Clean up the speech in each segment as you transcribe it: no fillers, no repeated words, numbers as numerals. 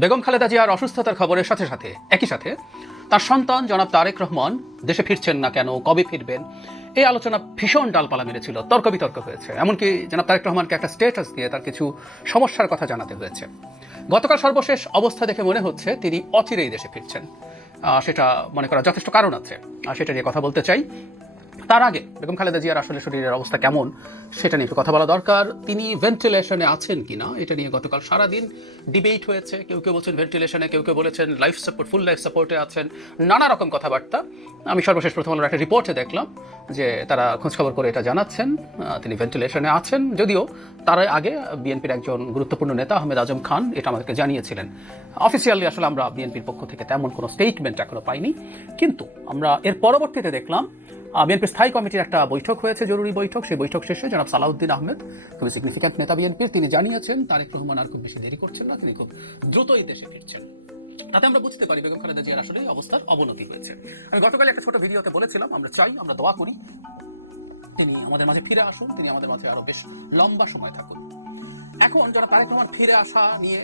বেগম খালেদা জিয়ার অসুস্থতার খবরের সাথে সাথে একই সাথে তার সন্তান জনাব তারেক রহমান দেশে ফিরছেন না কেন, কবে ফিরবেন, এই আলোচনা ভীষণ ডালপালা মেরেছিল, তর্ক বিতর্ক হয়েছে। এমনকি জনাব তারেক রহমানকে একটা স্ট্যাটাস দিয়ে তার কিছু সমস্যার কথা জানাতে হয়েছে। গতকাল সর্বশেষ অবস্থা দেখে মনে হচ্ছে তিনি অচিরেই দেশে ফিরছেন। সেটা মনে করার যথেষ্ট কারণ আছে, সেটা নিয়ে কথা বলতে চাই। তার আগে বেগম খালেদা জিয়ার আসলে শরীরের অবস্থা কেমন সেটা নিয়ে একটু কথা বলা দরকার। তিনি ভেন্টিলেশনে আছেন কিনা এটা নিয়ে গতকাল সারাদিন ডিবেট হয়েছে। কেউ কেউ বলছেন ভেন্টিলেশনে, কেউ কেউ বলেছেন লাইফ সাপোর্ট, ফুল লাইফ সাপোর্টে আছেন, নানা রকম কথাবার্তা। আমি সর্বশেষ প্রথম আলোর একটা রিপোর্টে দেখলাম যে তারা খোঁজখবর করে এটা জানাচ্ছেন তিনি ভেন্টিলেশনে আছেন। যদিও তার আগে বিএনপির একজন গুরুত্বপূর্ণ নেতা আহমেদ আজম খান এটা আমাদেরকে জানিয়েছিলেন। অফিসিয়ালি আসলে আমরা বিএনপির পক্ষ থেকে তেমন কোনো স্টেটমেন্ট এখনো পাইনি, কিন্তু আমরা এর পরবর্তীতে দেখলাম বিএনপির স্থায়ী কমিটির একটা বৈঠক হয়েছে, জরুরি বৈঠক। সেই বৈঠক শেষে জনাব সালাউদ্দিন আহমেদ, খুবই সিগনিফিক্যান্ট নেতা বিএনপির, তিনি জানিয়েছেন তারেক রহমান আর খুব বেশি দেরি করছেন না, তিনি খুব দ্রুতই দেশে ফিরছেন। তাতে আমরা বুঝতে পারি বেগম খালেদা জিয়ার আসলে অবস্থার অবনতি হয়েছে। আমি গতকাল একটা ছোট ভিডিওতে বলেছিলাম আমরা চাই, আমরা দোয়া করি তিনি আমাদের মাঝে ফিরে আসুন, তিনি আমাদের মাঝে আরো বেশ লম্বা সময় থাকুন। এখন যারা তারেক রহমান ফিরে আসা নিয়ে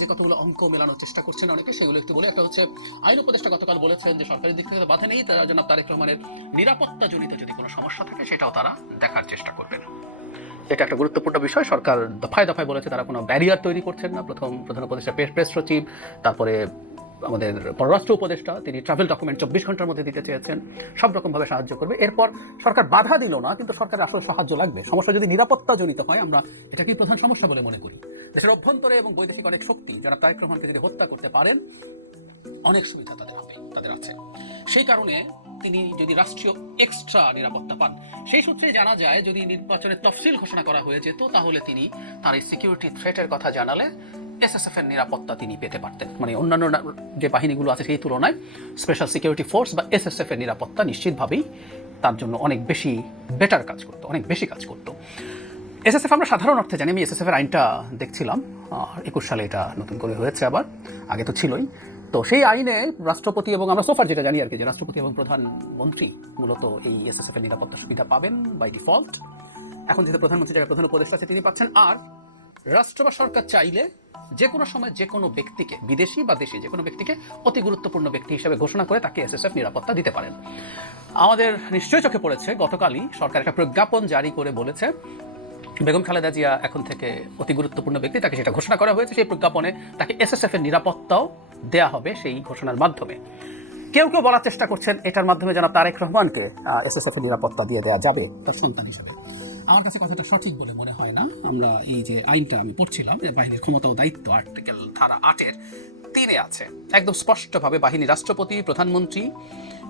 যে কতগুলো অঙ্ক মেলানোর চেষ্টা করছেন অনেকে, সেগুলো একটু বলে। একটা হচ্ছে আইন উপদেষ্টা গতকাল বলেছেন যে সরকারি দিক থেকে বাধা নেই, তারা জনাব তারেক রহমানের নিরাপত্তা জনিত যদি কোনো সমস্যা থাকে সেটাও তারা দেখার চেষ্টা করবেন। এটা একটা গুরুত্বপূর্ণ বিষয়। সরকার দফায় দফায় বলেছে তারা কোনো ব্যারিয়ার তৈরি করছেন না। প্রধান উপদেষ্টা প্রেস সচিব, তারপরে আমাদের পররাষ্ট্র উপদেষ্টা, তিনি ট্রাভেল ডকুমেন্ট 24 ঘন্টার মধ্যে দিতে চেয়েছেন, সব রকমভাবে সাহায্য করবে। এরপর সরকার বাধা দিল না, কিন্তু সরকারের আসলে সাহায্য লাগবে। সমস্যা যদি নিরাপত্তা জনিত হয়, আমরা এটাকেই প্রধান সমস্যা বলে মনে করি। দেশের অভ্যন্তরে এবং বৈদেশিক অনেক শক্তি যারা তারেক রহমানকে যদি হত্যা করতে পারেন, অনেক সুবিধা তাদের আছে। সেই কারণে তিনি যদি রাষ্ট্রীয় এক্সট্রা নিরাপত্তা পান, সেই সূত্রে জানা যায় যদি নির্বাচনের তফসিল ঘোষণা করা হয়ে যেত, তাহলে তিনি তার এই সিকিউরিটি থ্রেটের কথা জানালে এসএসএফ এর নিরাপত্তা তিনি পেতে পারতেন। মানে অন্যান্য যে বাহিনীগুলো আছে সেই তুলনায় স্পেশাল সিকিউরিটি ফোর্স বা এসএসএফ এর নিরাপত্তা নিশ্চিতভাবেই তার জন্য অনেক বেশি বেটার কাজ করতো, অনেক বেশি কাজ করতো। এসএসএফ আমরা সাধারণ অর্থে জানি, আমি এসএসএফ এর আইনটা দেখছিলাম, 21 সালে এটা নতুন করে হয়েছে, আবার আগে তো ছিলই। তো সেই আইনে রাষ্ট্রপতি এবং আমরা সোফার যেটা জানি আর কি, যে রাষ্ট্রপতি এবং প্রধানমন্ত্রী মূলত এই এসএসএফ এর নিরাপত্তা সুবিধা পাবেন বাই ডিফল্ট। এখন যেহেতু প্রধানমন্ত্রী জায়গায় প্রধান উপদেষ্টা আছে তিনি পাচ্ছেন। আর রাষ্ট্র বা সরকার চাইলে যে কোনো সময় যে কোনো ব্যক্তিকে, বিদেশি বা দেশি যে কোনো ব্যক্তিকে অতি গুরুত্বপূর্ণ ব্যক্তি হিসেবে ঘোষণা করে তাকে এসএসএফ নিরাপত্তা দিতে পারেন। আমাদের নিশ্চয়ই চোখে পড়েছে গতকালই সরকার একটা প্রজ্ঞাপন জারি করে বলেছে বেগম খালেদা জিয়া এখন থেকে অতি গুরুত্বপূর্ণ ব্যক্তি, তাকে সেটা ঘোষণা করা হয়েছে। সেই প্রজ্ঞাপনে তাকে এসএসএফ এর নিরাপত্তাও দেয়া হবে সেই ঘোষণার মাধ্যমে। কেউ কেউ বলার চেষ্টা করছেন এটার মাধ্যমে যেন তারেক রহমানকে এসএসএফ এর নিরাপত্তা দিয়ে দেওয়া যাবে তার সন্তান হিসেবে। আমার কাছে কথাটা সঠিক বলে মনে হয় না। আমরা এই যে আইনটা আমি পড়ছিলাম, যে বাহিনীর ক্ষমতা ও দায়িত্ব আর্টিকেল ধারা 8-এর 3-এ আছে একদম স্পষ্টভাবে বাহিনী রাষ্ট্রপতি, প্রধানমন্ত্রী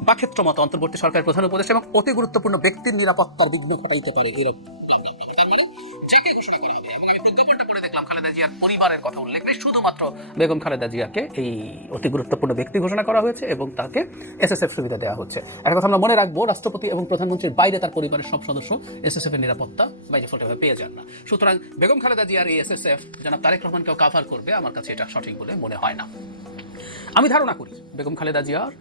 বা ক্ষেত্রমতো অন্তর্বর্তী সরকারের প্রধান উপদেষ্টা এবং অতি গুরুত্বপূর্ণ ব্যক্তির নিরাপত্তার বিঘ্ন ঘটাইতে পারে এরকম। তার মানে যাকে ঘোষণা করা হবে, এবং আমি প্রজ্ঞাপনটা পড়ে দেখলাম খালেদা জিয়ার পরিবারের কথা উল্লেখ নেই, শুধুমাত্র বেগম খালেদা জিয়াকে এই অতি গুরুত্বপূর্ণ ব্যক্তি ঘোষণা করা হয়েছে এবং তাকে এসএসএফ সুবিধা দেওয়া হচ্ছে। একটা কথা আমরা মনে রাখবো, রাষ্ট্রপতি এবং প্রধানমন্ত্রীর বাইরে তার পরিবারের সব সদস্য এসএসএফ এর নিরাপত্তা বাই ডিফল্টভাবে পেয়ে যান না। সুতরাং বেগম খালেদা জিয়ার এই এসএসএফ জনাব তারেক রহমানকেও কাভার করবে, আমার কাছে এটা সঠিক বলে মনে হয় না। আমি ধারণা করি বেগম খালেদা জিয়ার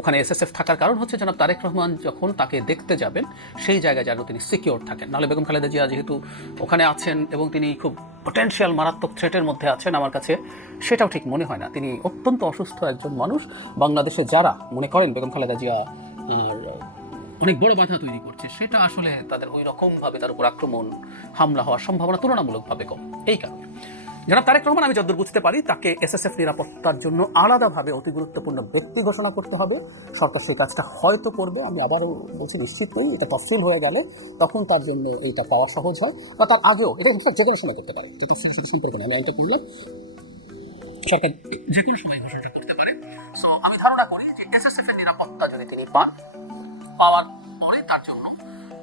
ওখানে এসএসএফ থাকার কারণ হচ্ছে জনাব তারেক রহমান যখন তাকে দেখতে যাবেন সেই জায়গায় যেন তিনি সিকিউর থাকেন। নাহলে বেগম খালেদা জিয়া যেহেতু ওখানে আছেন এবং তিনি খুব পটেনশিয়াল মারাত্মক থ্রেটের মধ্যে আছেন, আমার কাছে সেটাও ঠিক মনে হয় না। তিনি অত্যন্ত অসুস্থ একজন মানুষ। বাংলাদেশে যারা মনে করেন বেগম খালেদা জিয়া অনেক বড় বাধা তৈরি করছে, সেটা আসলে তাদের ওই রকমভাবে তার উপর আক্রমণ, হামলা হওয়ার সম্ভাবনা তুলনামূলকভাবে কম। এই কারণে জনাব তারেক রহমান, আমি যতদূর বুঝতে পারি, তাকে এসএসএফ নিরাপত্তার জন্য আলাদাভাবে অতি গুরুত্বপূর্ণ ব্যক্তি ঘোষণা করতে হবে। সরকার সেই কাজটা হয়তো করবে, আমি আবারও বলছি নিশ্চিত নেই। এটা তফসিল হয়ে গেলে তখন তার জন্য এইটা পাওয়া সহজ হয়, বা তার আগেও এটা যে কোনো সময় করতে পারে। যেটা সম্পর্কে আমি এটা বললাম, সরকার যে কোনো সময় ঘোষণা করতে পারে। সো আমি ধারণা করি যে এসএসএফ এর নিরাপত্তা যদি তিনি পাওয়ার পরে তার জন্য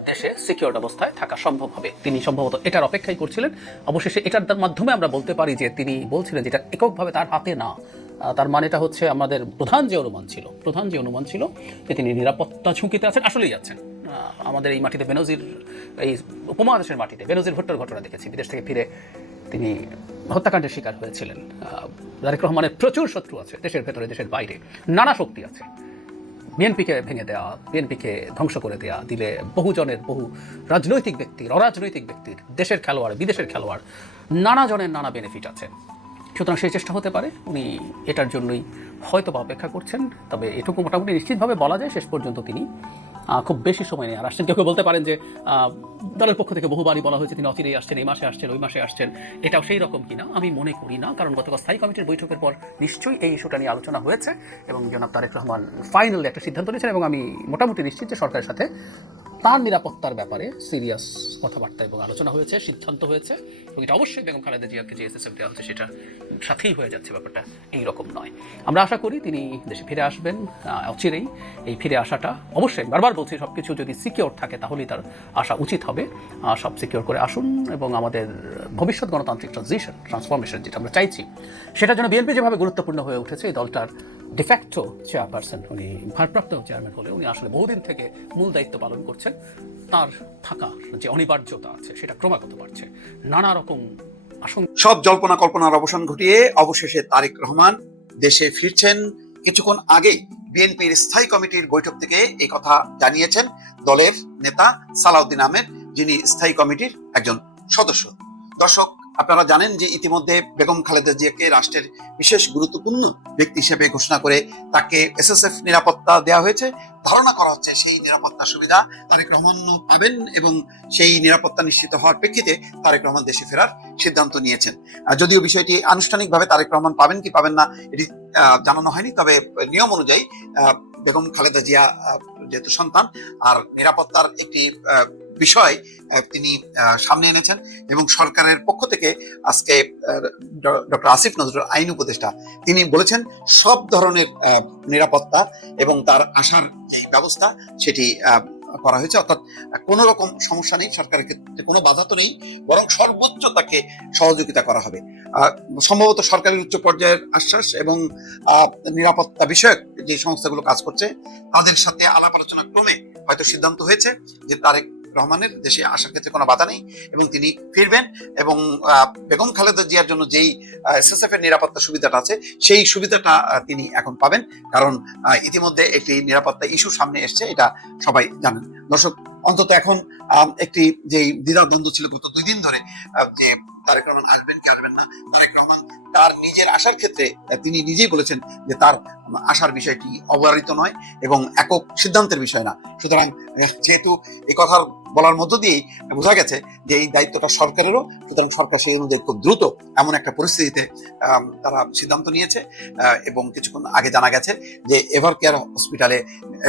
দেশে সিকিউরড অবস্থায় থাকা সম্ভব হবে। তিনি সম্ভবত এটার অপেক্ষাই করছিলেন। অবশেষে এটার মাধ্যমে আমরা বলতে পারি যে তিনি বলছিলেন যেটা এককভাবে তার হাতে না। তার মানেটা হচ্ছে আমাদের প্রধান যে অনুমান ছিল যে তিনি নিরাপত্তা ঝুঁকিতে আছেন, আসলেই আছেন। আমাদের এই মাটিতে বেনজির, এই উপমহাদেশের মাটিতে বেনজির ভুট্টোর ঘটনা দেখেছি। বিদেশ থেকে ফিরে তিনি হত্যাকাণ্ডের শিকার হয়েছিলেন। তারেক রহমানের প্রচুর শত্রু আছে দেশের ভেতরে, দেশের বাইরে, নানা শক্তি আছে। বিএনপিকে ভেঙে দেওয়া, বিএনপিকে ধ্বংস করে দেওয়া দিলে বহুজনের, বহু রাজনৈতিক ব্যক্তির, অরাজনৈতিক ব্যক্তির, দেশের খেলোয়াড়, বিদেশের খেলোয়াড়, নানা জনের নানা বেনিফিট আছে। সুতরাং সেই চেষ্টা হতে পারে উনি এটার জন্যই হয়তো বা অপেক্ষা করছেন। তবে এটুকু মোটামুটি নিশ্চিতভাবে বলা যায় শেষ পর্যন্ত তিনি খুব বেশি সময় নিয়ে আর আসছেন। কেউ কেউ বলতে পারেন যে দলের পক্ষ থেকে বহুবারই বলা হয়েছে তিনি অচিরেই আসছেন, এই মাসে আসছেন, ওই মাসে আসছেন। এটাও সেই রকম কিনা আমি মনে করি না, কারণ গতকাল স্থায়ী কমিটির বৈঠকের পর নিশ্চয়ই এই ইস্যুটা নিয়ে আলোচনা হয়েছে এবং জনাব তারেক রহমান ফাইনালি একটা সিদ্ধান্ত নিয়েছেন এবং আমি মোটামুটি নিশ্চিত যে সরকারের সাথে তার নিরাপত্তার ব্যাপারে সিরিয়াস কথাবার্তা এবং আলোচনা হয়েছে, সিদ্ধান্ত হয়েছে এবং এটা অবশ্যই বেগম খালেদা জিয়াকে যে এসএসএফ দেওয়া হচ্ছে সেটার সাথেই হয়ে যাচ্ছে, ব্যাপারটা এইরকম নয়। আমরা আশা করি তিনি দেশে ফিরে আসবেন অচিরেই। এই ফিরে আসাটা অবশ্যই বারবার বলছি সব কিছু যদি সিকিওর থাকে তাহলেই তার আসা উচিত হবে। সব সিকিওর করে আসুন এবং আমাদের ভবিষ্যৎ গণতান্ত্রিক ট্রান্সফরমেশন যেটা আমরা চাইছি সেটার জন্য বিএনপি যেভাবে গুরুত্বপূর্ণ হয়ে উঠেছে, এই দলটার ডিফ্যাক্টো চেয়ারপারসন উনি ভারপ্রাপ্ত চেয়ারম্যান হলে উনি আসলে বহুদিন থেকে মূল দায়িত্ব পালন করছেন, তার থাকার যে অনিবার্যতা আছে সেটা ক্রমাগত বাড়ছে। নানা রকম সব জল্পনা কল্পনার অবসান ঘটিয়ে অবশেষে তারেক রহমান দেশে ফিরছেন। কিছুক্ষণ আগেই বিএনপির স্থায়ী কমিটির বৈঠক থেকে এই কথা জানিয়েছেন দলের নেতা সালাউদ্দিন আহমেদ, যিনি স্থায়ী কমিটির একজন সদস্য। দর্শক, আপনারা জানেন যে ইতিমধ্যে বেগম খালেদা জিয়াকে রাষ্ট্রের বিশেষ গুরুত্বপূর্ণ ব্যক্তি হিসেবে ঘোষণা করে তাকে এসএসএফ নিরাপত্তা দেওয়া হয়েছে। ধারণা করা হচ্ছে সেই নিরাপত্তা সুবিধা তারেক রহমান পাবেন এবং সেই নিরাপত্তা নিশ্চিত হওয়ার প্রেক্ষিতে তারেক রহমান দেশে ফেরার সিদ্ধান্ত নিয়েছেন। যদিও বিষয়টি আনুষ্ঠানিকভাবে তারেক রহমান পাবেন কি পাবেন না এটি জানানো হয়নি, তবে নিয়ম অনুযায়ী বেগম খালেদা জিয়া যেহেতু সন্তান আর নিরাপত্তার একটি বিষয় তিনি সামনে এনেছেন এবং সরকারের পক্ষ থেকে আজকে ডক্টর আসিফ নজরুল আইন উপদেষ্টা তিনি বলেছেন সব ধরনের নিরাপত্তা এবং তার আসার যে ব্যবস্থা সেটি করা হয়েছে, অর্থাৎ কোনো রকম সমস্যা নেই, সরকারের ক্ষেত্রে কোনো বাধা তো নেই, বরং সর্বোচ্চ তাকে সহযোগিতা করা হবে। সম্ভবত সরকারের উচ্চ পর্যায়ের আশ্বাস এবং নিরাপত্তা বিষয়ক যে সংস্থাগুলো কাজ করছে তাদের সাথে আলাপ আলোচনা ক্রমে হয়তো সিদ্ধান্ত হয়েছে যে তারেক রহমানের দেশে আসার ক্ষেত্রে কোনো বাধা নেই এবং তিনি ফিরবেন এবং বেগম খালেদা জিয়ার জন্য যেই এসএসএফ এর নিরাপত্তা সুবিধাটা আছে সেই সুবিধাটা তিনি এখন পাবেন, কারণ ইতিমধ্যে একটি নিরাপত্তা ইস্যু সামনে এসছে, এটা সবাই জানেন। দর্শক, অন্তত এখন একটি যে দ্বিধাদ্বন্দ্ব ছিল গত 2 দিন ধরে যে তারেক রহমান আসবেন কি আসবেন না, তারেক রহমান তার নিজের আসার ক্ষেত্রে তিনি নিজেই বলেছেন যে তার আসার বিষয়টি অবধারিত নয় এবং একক সিদ্ধান্তের বিষয় না। সুতরাং যেহেতু এই কথা বলার মধ্য দিয়েই বোঝা গেছে যে এই দায়িত্বটা সরকারেরও, সুতরাং সরকার সেই অনুযায়ী খুব দ্রুত এমন একটা পরিস্থিতিতে তারা সিদ্ধান্ত নিয়েছে এবং কিছুক্ষণ আগে জানা গেছে যে এভার কেয়ার হসপিটালে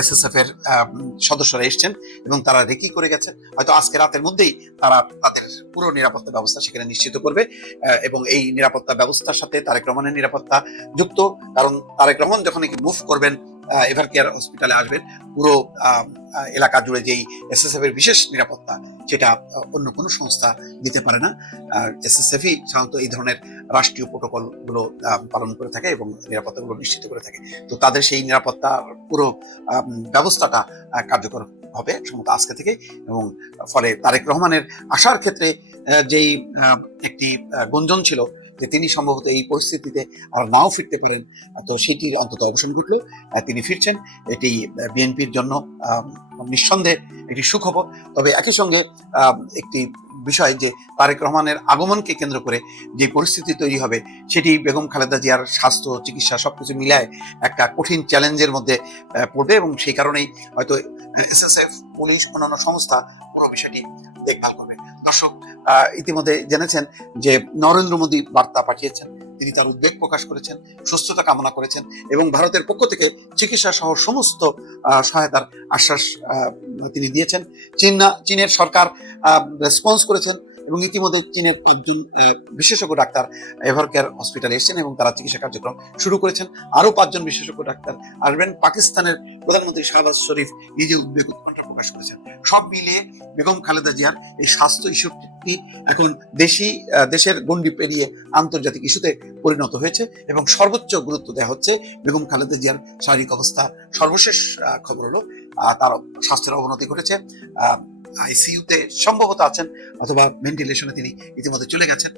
এসএসএফ এর সদস্যরা এসছেন এবং তারা রেকি করে গেছে, হয়তো আজকে রাতের মধ্যেই তারা তাদের পুরো নিরাপত্তা ব্যবস্থা সেখানে নিশ্চিত করবে এবং এই নিরাপত্তা ব্যবস্থার সাথে তারেক রহমানের নিরাপত্তা যুক্ত, কারণ তারেক রহমান যখন মুভ করবেন এভার কেয়ার হসপিটালে আসবেন, পুরো এলাকা জুড়ে যেই এসএসএফ এর বিশেষ নিরাপত্তা সেটা অন্য কোনো সংস্থা দিতে পারে না। এসএসএফই সাধারণত এই ধরনের রাষ্ট্রীয় প্রোটোকল গুলো পালন করে থাকে এবং নিরাপত্তাগুলো নিশ্চিত করে থাকে। তো তাদের সেই নিরাপত্তার পুরো ব্যবস্থাটা কার্যকর হবে সম্ভবত আজকে থেকে এবং ফলে তারেক রহমানের আসার ক্ষেত্রে যেই একটি গুঞ্জন ছিল যে তিনি সম্ভবত এই পরিস্থিতিতে আর নাও ফিরতে পারেন, তো সেটির অন্তত অবসান ঘটলো, তিনি ফিরছেন। এটি বিএনপির জন্য নিঃসন্দেহে একটি সুখবর। তবে একই সঙ্গে একটি বিষয় যে তারেক রহমানের আগমনকে কেন্দ্র করে যে পরিস্থিতি তৈরি হবে সেটি বেগম খালেদা জিয়ার স্বাস্থ্য চিকিৎসা সবকিছু মিলায় একটা কঠিন চ্যালেঞ্জের মধ্যে পড়বে এবং সেই কারণেই হয়তো এসএসএফ, পুলিশ, অন্যান্য সংস্থা পুরো বিষয়টি দেখভাল করবে। দর্শক, ইতিমধ্যে জেনেছেন যে নরেন্দ্র মোদী বার্তা পাঠিয়েছেন, তিনি তার উদ্বেগ প্রকাশ করেছেন, সুস্থতা কামনা করেছেন এবং ভারতের পক্ষ থেকে চিকিৎসা সহ সমস্ত সহায়তার আশ্বাস তিনি দিয়েছেন। চীনের সরকার রেসপন্স করেছেন এবং ইতিমধ্যে চীনের 5 জন বিশেষজ্ঞ ডাক্তার এভার কেয়ার হসপিটালে এসেছেন এবং তারা চিকিৎসা কার্যক্রম শুরু করেছেন। আরো 5 জন বিশেষজ্ঞ ডাক্তার আসবেন। পাকিস্তানের প্রধানমন্ত্রী শাহবাজ শরীফ নিজে উদ্বেগ উৎকণ্ঠা প্রকাশ করেছেন। সব মিলিয়ে বেগম খালেদা জিয়ার এই স্বাস্থ্য ইস্যুটি এখন দেশের গণ্ডি পেরিয়ে আন্তর্জাতিক ইস্যুতে পরিণত হয়েছে এবং সর্বোচ্চ গুরুত্ব দেওয়া হচ্ছে বেগম খালেদা জিয়ার শারীরিক অবস্থা। সর্বশেষ খবর হলো তার স্বাস্থ্যের অবনতি ঘটেছে, আইসিইউতে সম্ভবত আছেন অথবা ভেন্টিলেশনে তিনি ইতিমধ্যে চলে গেছেন।